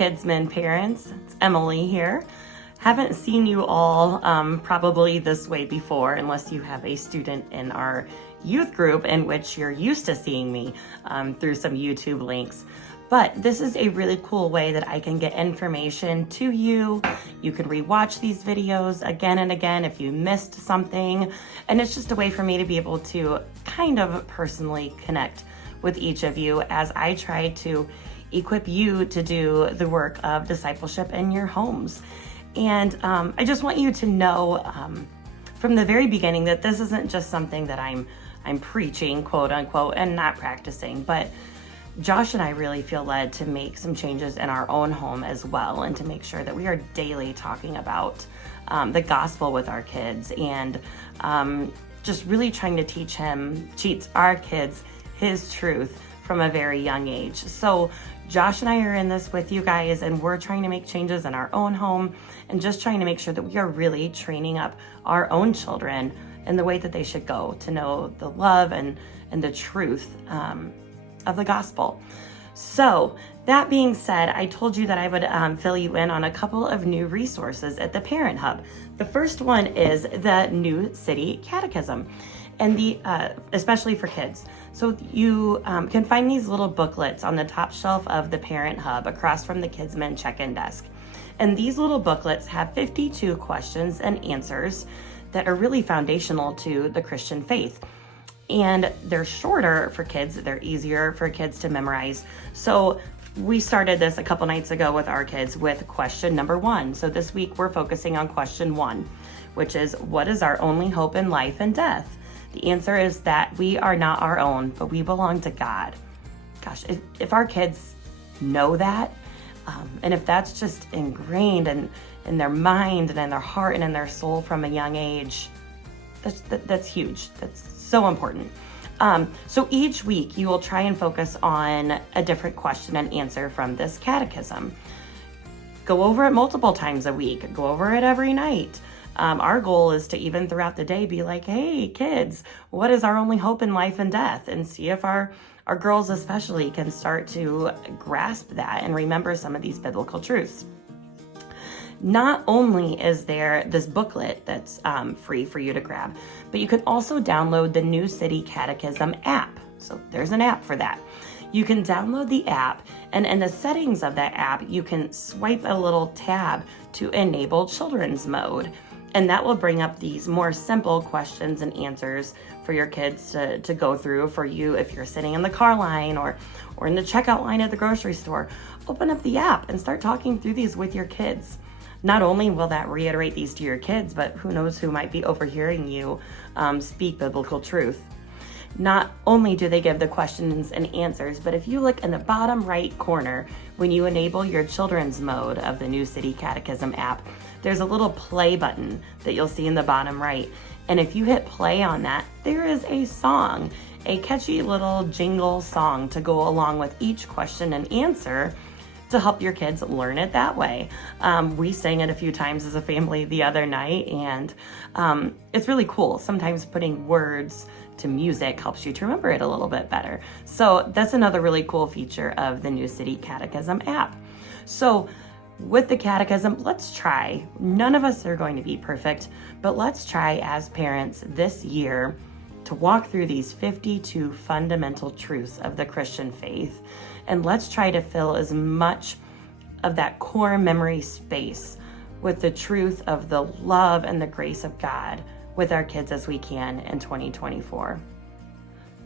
Kidsmen parents. It's Emily here. Haven't seen you all probably this way before unless you have a student in our youth group in which you're used to seeing me through some YouTube links. But this is a really cool way that I can get information to you. You can rewatch these videos again and again if you missed something. And it's just a way for me to be able to kind of personally connect with each of you as I try to equip you to do the work of discipleship in your homes. And I just want you to know from the very beginning that this isn't just something that I'm preaching, quote unquote, and not practicing, but Josh and I really feel led to make some changes in our own home as well, and to make sure that we are daily talking about the gospel with our kids, and just really trying to teach our kids his truth from a very young age. So Josh and I are in this with you guys, and we're trying to make changes in our own home and just trying to make sure that we are really training up our own children in the way that they should go to know the love and the truth of the gospel. So that being said, I told you that I would fill you in on a couple of new resources at the Parent Hub. The first one is the New City Catechism, and especially for kids. So you can find these little booklets on the top shelf of the Parent Hub across from the Kidsmen check-in desk. And these little booklets have 52 questions and answers that are really foundational to the Christian faith. And they're shorter for kids, they're easier for kids to memorize. So we started this a couple nights ago with our kids with question number 1. So this week we're focusing on question 1, which is, what is our only hope in life and death? The answer is that we are not our own, but we belong to God. Gosh, if our kids know that, and if that's just ingrained in their mind and in their heart and in their soul from a young age, that's huge. That's so important. So each week you will try and focus on a different question and answer from this catechism. Go over it multiple times a week. Go over it every night. Our goal is to even throughout the day be like, hey kids, what is our only hope in life and death? And see if our girls especially can start to grasp that and remember some of these biblical truths. Not only is there this booklet that's free for you to grab, but you can also download the New City Catechism app. So there's an app for that. You can download the app, and in the settings of that app, you can swipe a little tab to enable children's mode. And that will bring up these more simple questions and answers for your kids to go through for you if you're sitting in the car line or in the checkout line at the grocery store. Open up the app and start talking through these with your kids. Not only will that reiterate these to your kids, but who knows who might be overhearing you speak biblical truth. Not only do they give the questions and answers, but if you look in the bottom right corner, when you enable your children's mode of the New City Catechism app, there's a little play button that you'll see in the bottom right. And if you hit play on that, there is a song, a catchy little jingle song to go along with each question and answer to help your kids learn it that way. We sang it a few times as a family the other night, and it's really cool. Sometimes putting words to music helps you to remember it a little bit better. So that's another really cool feature of the New City Catechism app. So with the catechism, let's try. None of us are going to be perfect, but let's try as parents this year to walk through these 52 fundamental truths of the Christian faith. And let's try to fill as much of that core memory space with the truth of the love and the grace of God with our kids as we can in 2024.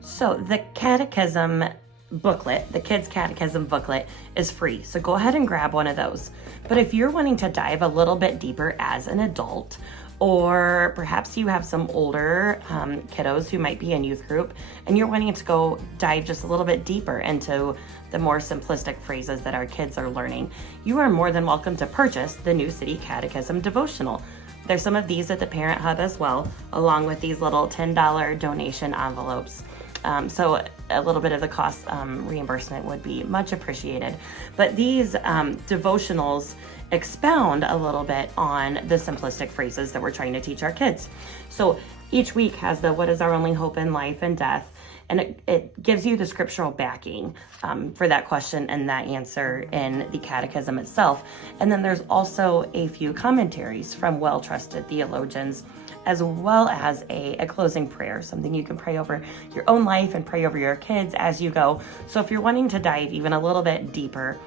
So the catechism booklet, the Kids Catechism booklet, is free. So go ahead and grab one of those. But if you're wanting to dive a little bit deeper as an adult, or perhaps you have some older kiddos who might be in youth group and you're wanting to go dive just a little bit deeper into the more simplistic phrases that our kids are learning, you are more than welcome to purchase the New City Catechism devotional. There's some of these at the Parent Hub as well, along with these little $10 donation envelopes. So a little bit of the cost reimbursement would be much appreciated. But these devotionals expound a little bit on the simplistic phrases that we're trying to teach our kids. So Each week has the what is our only hope in life and death, and it gives you the scriptural backing for that question and that answer in the catechism itself. And then there's also a few commentaries from well-trusted theologians, as well as a closing prayer, something you can pray over your own life and pray over your kids as you go. So if you're wanting to dive even a little bit deeper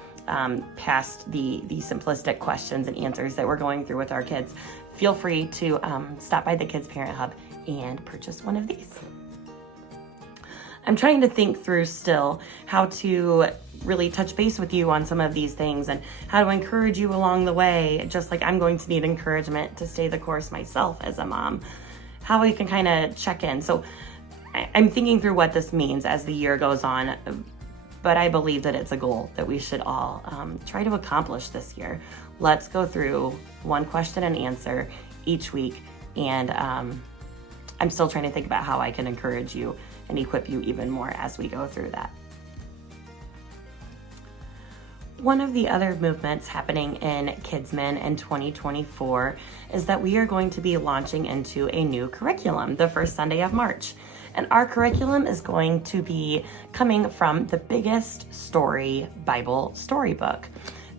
past the simplistic questions and answers that we're going through with our kids, feel free to stop by the Kids Parent Hub and purchase one of these. I'm trying to think through still how to really touch base with you on some of these things and how to encourage you along the way, just like I'm going to need encouragement to stay the course myself as a mom, how we can kind of check in. So I'm thinking through what this means as the year goes on, but I believe that it's a goal that we should all try to accomplish this year. Let's go through one question and answer each week, and I'm still trying to think about how I can encourage you and equip you even more as we go through that. One of the other movements happening in Kidsmen in 2024 is that we are going to be launching into a new curriculum the first Sunday of March. And our curriculum is going to be coming from the Biggest Story Bible Storybook.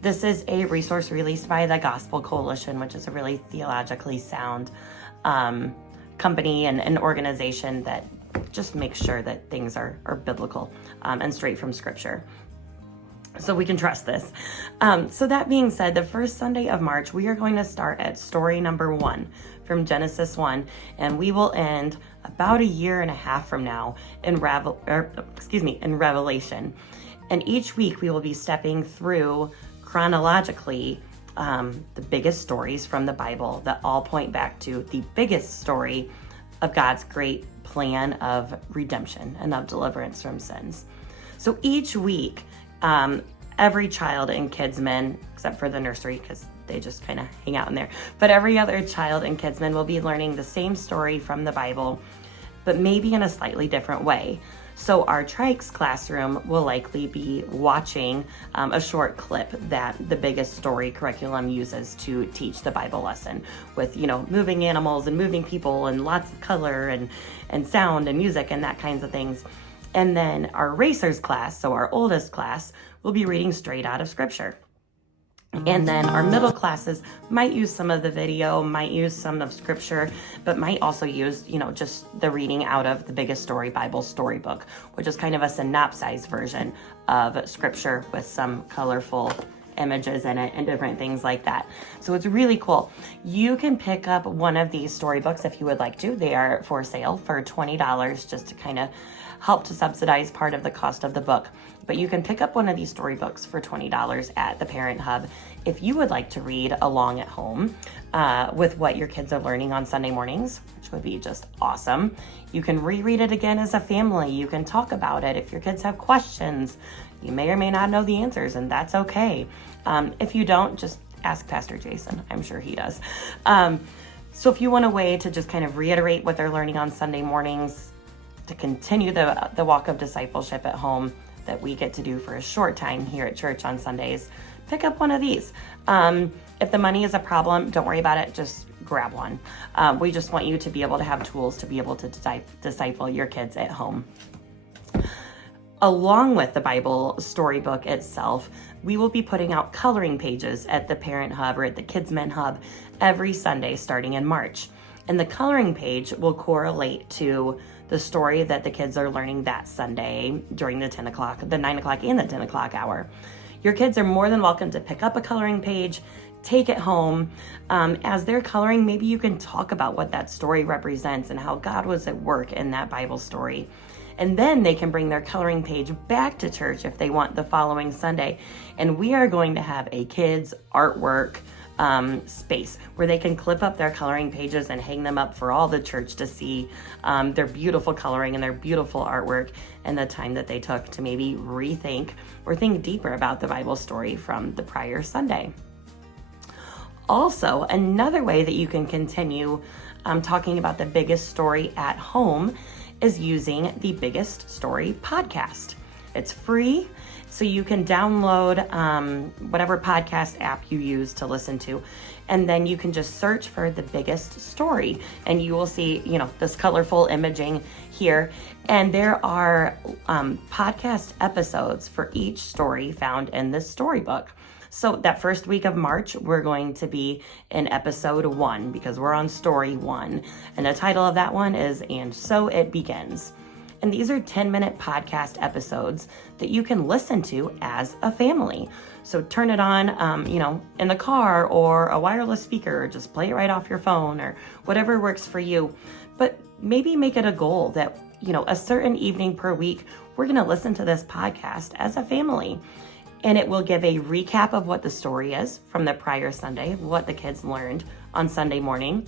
This is a resource released by the Gospel Coalition, which is a really theologically sound company and an organization that just makes sure that things are biblical and straight from Scripture. So we can trust this. So that being said, the first Sunday of March, we are going to start at story number 1 from Genesis 1, and we will end about a year and a half from now in Revelation. And each week we will be stepping through chronologically the biggest stories from the Bible that all point back to the biggest story of God's great plan of redemption and of deliverance from sins. So each week, every child in Kidsmen, except for the nursery because they just kind of hang out in there, but every other child in Kidsmen will be learning the same story from the Bible, but maybe in a slightly different way. So our Trikes classroom will likely be watching a short clip that the Biggest Story curriculum uses to teach the Bible lesson with, moving animals and moving people and lots of color and sound and music and that kinds of things. And then our Racers class, so our oldest class, will be reading straight out of Scripture. And then our middle classes might use some of the video, might use some of Scripture, but might also use, just the reading out of the Biggest Story Bible Storybook, which is kind of a synopsized version of Scripture with some colorful images in it and different things like that. So it's really cool. You can pick up one of these storybooks if you would like to. They are for sale for $20 just to kind of help to subsidize part of the cost of the book. But you can pick up one of these storybooks for $20 at the Parent Hub if you would like to read along at home with what your kids are learning on Sunday mornings, which would be just awesome. You can reread it again as a family. You can talk about it. If your kids have questions, you may or may not know the answers, and that's okay. If you don't, just ask Pastor Jason. I'm sure he does. So if you want a way to just kind of reiterate what they're learning on Sunday mornings, to continue the walk of discipleship at home that we get to do for a short time here at church on Sundays, pick up one of these. If the money is a problem, don't worry about it. Just grab one. We just want you to be able to have tools to be able to disciple your kids at home. Along with the Bible storybook itself, we will be putting out coloring pages at the Parent Hub or at the Kidsmen Hub every Sunday starting in March. And the coloring page will correlate to the story that the kids are learning that Sunday during the 9 o'clock and the 10 o'clock hour. Your kids are more than welcome to pick up a coloring page, take it home. As they're coloring, maybe you can talk about what that story represents and how God was at work in that Bible story. And then they can bring their coloring page back to church if they want the following Sunday. And we are going to have a kids artwork space where they can clip up their coloring pages and hang them up for all the church to see their beautiful coloring and their beautiful artwork and the time that they took to maybe rethink or think deeper about the Bible story from the prior Sunday. Also, another way that you can continue talking about the biggest story at home is using the Biggest Story podcast. It's free, so you can download whatever podcast app you use to listen to, And then you can just search for the biggest story and you will see, this colorful imaging here. And there are podcast episodes for each story found in this storybook. So that first week of March, we're going to be in episode 1 because we're on story 1. And the title of that one is And So It Begins. And these are 10-minute podcast episodes that you can listen to as a family. So turn it on, in the car or a wireless speaker, or just play it right off your phone or whatever works for you. But maybe make it a goal that, a certain evening per week, we're going to listen to this podcast as a family. And it will give a recap of what the story is from the prior Sunday, what the kids learned on Sunday morning.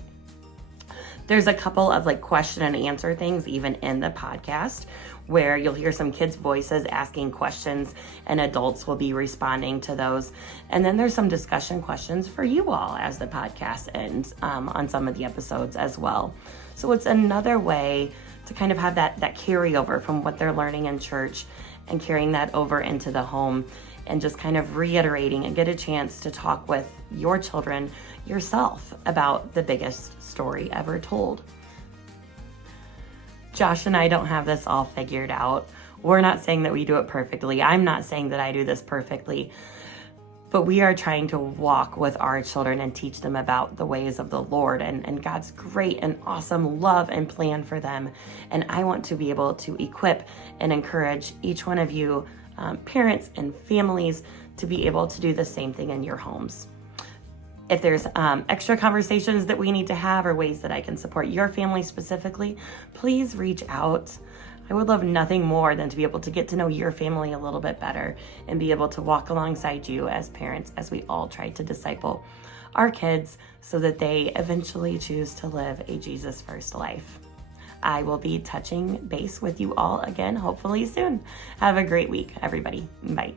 There's a couple of question and answer things even in the podcast where you'll hear some kids' voices asking questions and adults will be responding to those. And then there's some discussion questions for you all as the podcast ends on some of the episodes as well. So it's another way to kind of have that carryover from what they're learning in church and carrying that over into the home and just kind of reiterating and get a chance to talk with your children yourself about the biggest story ever told. Josh and I don't have this all figured out. We're not saying that we do it perfectly. I'm not saying that I do this perfectly, but we are trying to walk with our children and teach them about the ways of the Lord and God's great and awesome love and plan for them. And I want to be able to equip and encourage each one of you parents and families to be able to do the same thing in your homes. If there's extra conversations that we need to have or ways that I can support your family specifically, please reach out. I would love nothing more than to be able to get to know your family a little bit better and be able to walk alongside you as parents as we all try to disciple our kids so that they eventually choose to live a Jesus first life. I will be touching base with you all again, hopefully soon. Have a great week, everybody. Bye.